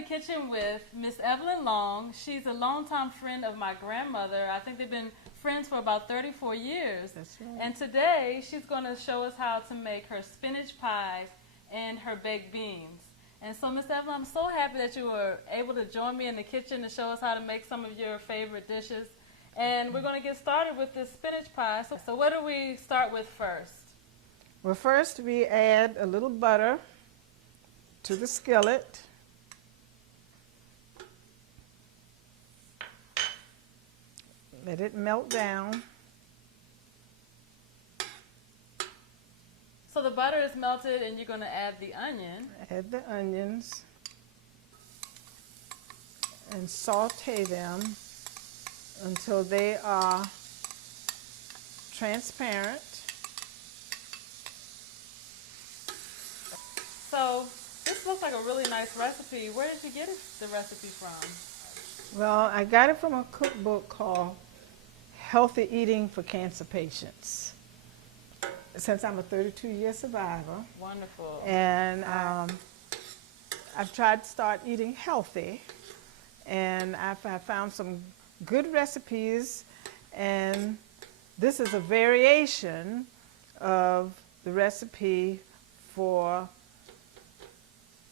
the kitchen with Miss Evelyn Long. She's a longtime friend of my grandmother. I think they've been friends for about 34 years. That's right. And today she's going to show us how to make her spinach pies and her baked beans. And so, Miss Evelyn, I'm so happy that you were able to join me in the kitchen to show us how to make some of your favorite dishes. And we're going to get started with this spinach pie. So what do we start with first? Well, first we add a little butter to the skillet. Let it melt down. So the butter is melted and you're going to add the onion. Add the onions and saute them until they are transparent. So this looks like a really nice recipe. Where did you get the recipe from? Well, I got it from a cookbook called Healthy Eating for Cancer Patients. Since I'm a 32-year survivor. Wonderful. And I've tried to start eating healthy, and I found some good recipes, and this is a variation of the recipe for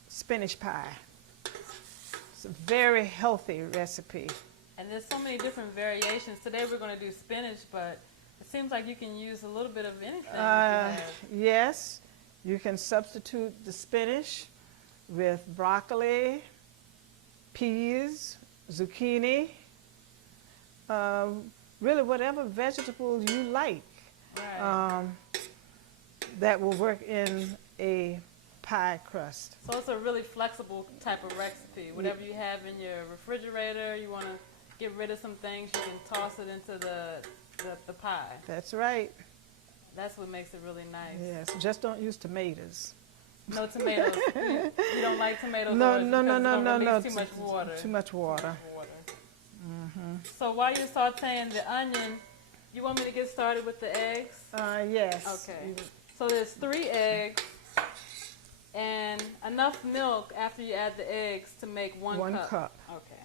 spinach pie. It's a very healthy recipe. And there's so many different variations. Today we're going to do spinach, but it seems like you can use a little bit of anything. Yes, you can substitute the spinach with broccoli, peas, zucchini, really whatever vegetable you like. Right. That will work in a pie crust. So it's a really flexible type of recipe. Whatever you have in your refrigerator, you want to get rid of some things, you can toss it into the pie. That's right. That's what makes it really nice. Yes, just don't use tomatoes. No tomatoes. You don't like tomatoes? No. Too much water. Too much water. Mm-hmm. So while you're sauteing the onion, you want me to get started with the eggs? Yes. Okay. So there's 3 eggs and enough milk after you add the eggs to make 1 cup. Okay.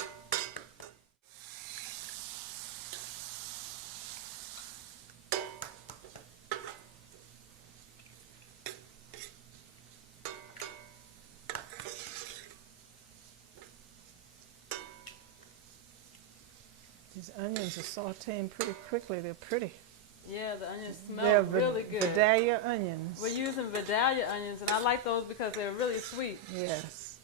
These onions are sauteing pretty quickly. They're pretty. Yeah, the onions smell really good. Vidalia onions. We're using Vidalia onions, and I like those because they're really sweet. Yes.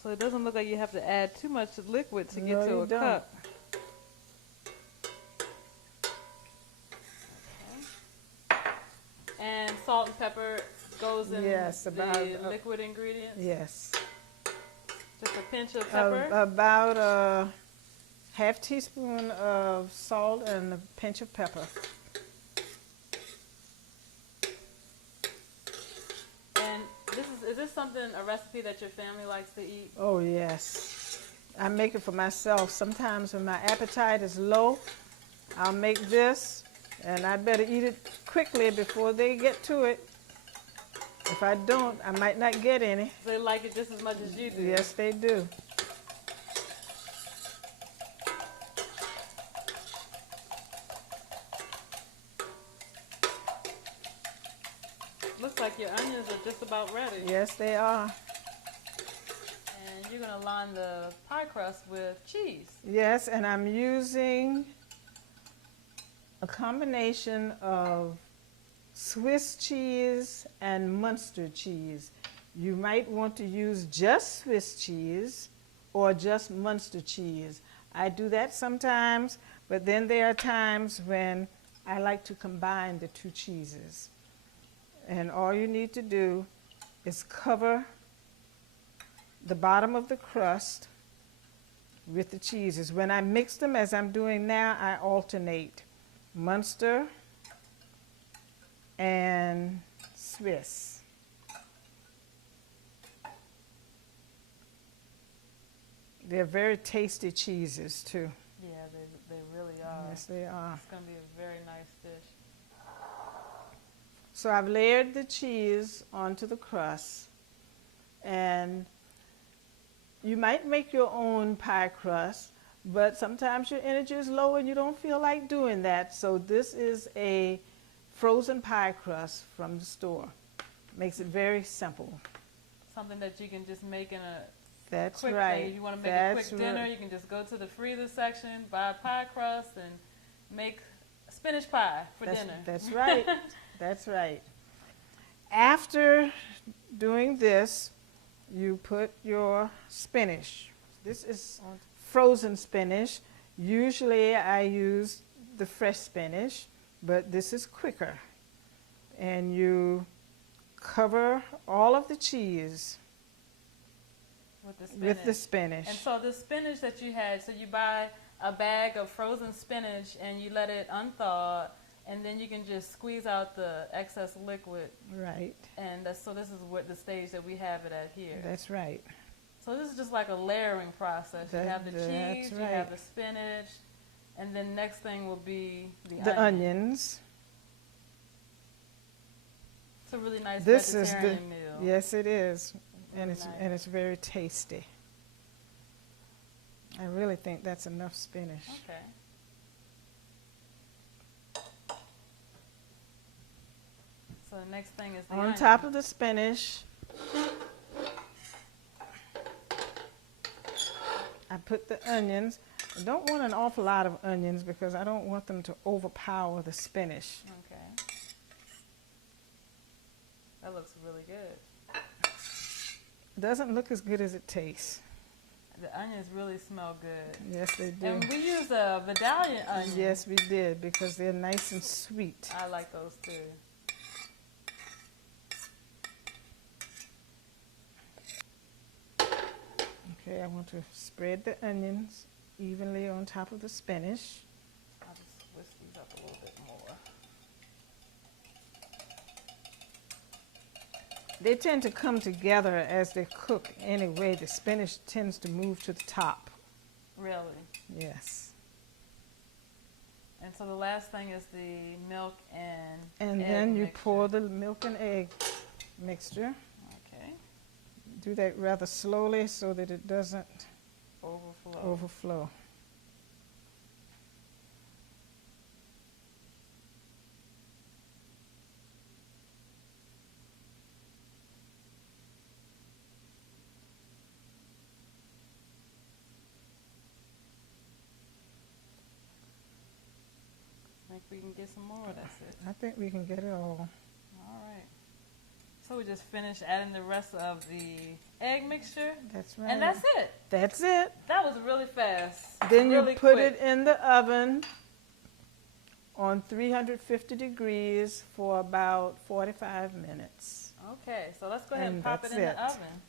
So it doesn't look like you have to add too much liquid to get to a cup. Okay. And salt and pepper goes in the liquid ingredients? Yes. Just a pinch of pepper? About a half teaspoon of salt and a pinch of pepper. And is this a recipe that your family likes to eat? Oh yes. I make it for myself. Sometimes when my appetite is low, I'll make this, and I better eat it quickly before they get to it. If I don't, I might not get any. They like it just as much as you do? Yes, they do. Looks like your onions are just about ready. Yes, they are. And you're going to line the pie crust with cheese. Yes, and I'm using a combination of Swiss cheese and Munster cheese. You might want to use just Swiss cheese or just Munster cheese. I do that sometimes, but then there are times when I like to combine the 2 cheeses. And all you need to do is cover the bottom of the crust with the cheeses. When I mix them, as I'm doing now, I alternate Munster and Swiss. They're very tasty cheeses too. Yeah, they really are. Yes, they are. It's going to be a very nice dish. So I've layered the cheese onto the crust, and You might make your own pie crust, but sometimes your energy is low and you don't feel like doing that. So this is a frozen pie crust from the store. Makes it very simple. Something that you can just make in a That's quick right. thing. If you want to make a quick dinner, you can just go to the freezer section, buy a pie crust, and make spinach pie for dinner. That's right. That's right. After doing this, you put your spinach. This is frozen spinach. Usually I use the fresh spinach, but this is quicker. And you cover all of the cheese with the spinach. And so the spinach that you had, so you buy a bag of frozen spinach and you let it unthaw, and then you can just squeeze out the excess liquid. Right. And so this is what the stage that we have it at here. That's right. So this is just like a layering process. You have the cheese, you have the spinach, and then next thing will be the onions. It's a really nice this vegetarian is the, meal. Yes, it is. Really and it's very tasty. I really think that's enough spinach. Okay. So the next thing is the on onion. top of the spinach, I put the onions. I don't want an awful lot of onions because I don't want them to overpower the spinach. Okay. That looks really good. It doesn't look as good as it tastes. The onions really smell good. Yes, they do. And we use a Vidalian onion. Yes, we did, because they're nice and sweet. I like those too. Okay, I want to spread the onions evenly on top of the spinach. I'll just whisk these up a little bit more. They tend to come together as they cook anyway. The spinach tends to move to the top. Really? Yes. And so the last thing is the milk and And egg then you mixture. pour the milk and egg mixture. Okay. Do that rather slowly so that it doesn't overflow. I think we can get some more. That's it. I think we can get it all. All right. So we just finished adding the rest of the egg mixture. That's right. And that's it. That's it. That was really fast. Then you really put quick. it in the oven on 350 degrees for about 45 minutes. Okay, so let's go ahead and And pop it that's in it. the oven.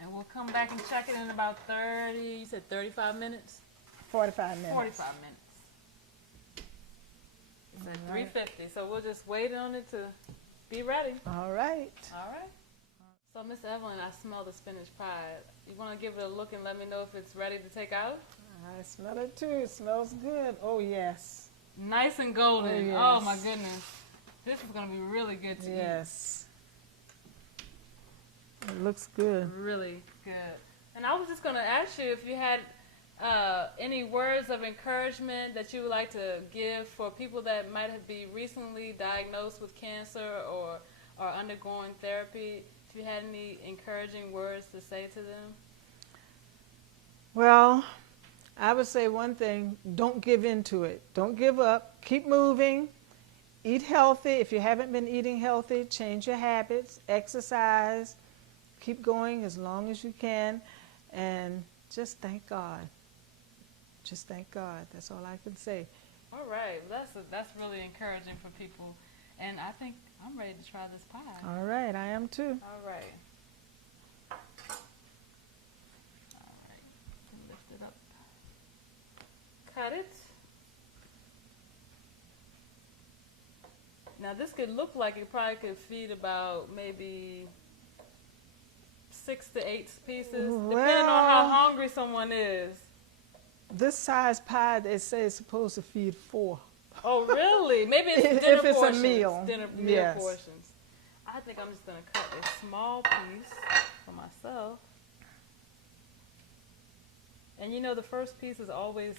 And we'll come back and check it in about 30, you said 35 minutes? 45 minutes. 45 minutes. It's at 350, so we'll just wait on it to be ready. All right. All right. So, Miss Evelyn, I smell the spinach pie. You want to give it a look and let me know if it's ready to take out? I smell it too. It smells good. Oh, yes. Nice and golden. Oh, yes. Oh my goodness. This is going to be really good to eat. Yes. It looks good. Really good. And I was just going to ask you if you had any words of encouragement that you would like to give for people that might have been recently diagnosed with cancer or are undergoing therapy. If you had any encouraging words to say to them? Well, I would say one thing, don't give in to it. Don't give up. Keep moving. Eat healthy. If you haven't been eating healthy, change your habits. Exercise. Keep going as long as you can. And just thank God. Just thank God. That's all I can say. All right. That's really encouraging for people. And I think I'm ready to try this pie. All right. I am too. All right. All right. Lift it up. Cut it. Now this could look like it probably could feed about maybe 6 to 8 pieces, depending on how hungry someone is. This size pie, they say, is supposed to feed 4. Oh, really? Maybe it's dinner if it's portions. a meal. Dinner Yes. portions. I think I'm just going to cut a small piece for myself. And you know, the first piece is always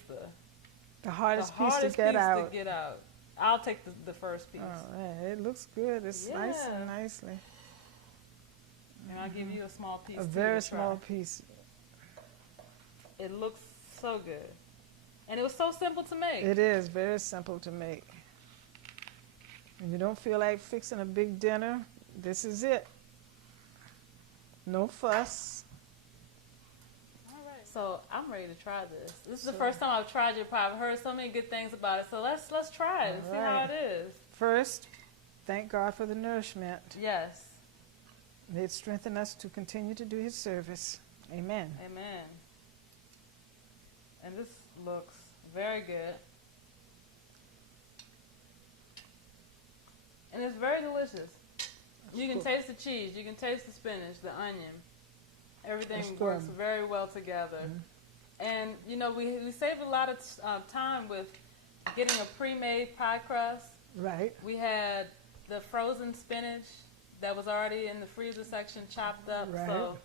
The hardest piece hardest to get piece out. to get out. I'll take the first piece. Oh, man, it looks good. It's sliced Yeah. nicely. And I'll give you a small piece. A too very to try. small piece. It looks so good. And it was so simple to make. It is very simple to make. When you don't feel like fixing a big dinner, this is it. No fuss. All right. So I'm ready to try this. This is the first time I've tried your pie. I've heard so many good things about it. So let's try it and see how it is. First, thank God for the nourishment. Yes. May it strengthen us to continue to do His service. Amen. Amen. And this looks very good. And it's very delicious. You can taste the cheese. You can taste the spinach, the onion. Everything works very well together. Mm-hmm. And, you know, we saved a lot of time with getting a pre-made pie crust. Right. We had the frozen spinach that was already in the freezer section chopped up. Right. So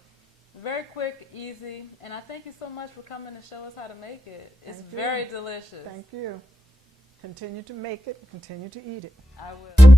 very quick, easy. And I thank you so much for coming to show us how to make it. It's very delicious. Thank you. Continue to make it. Continue to eat it. I will.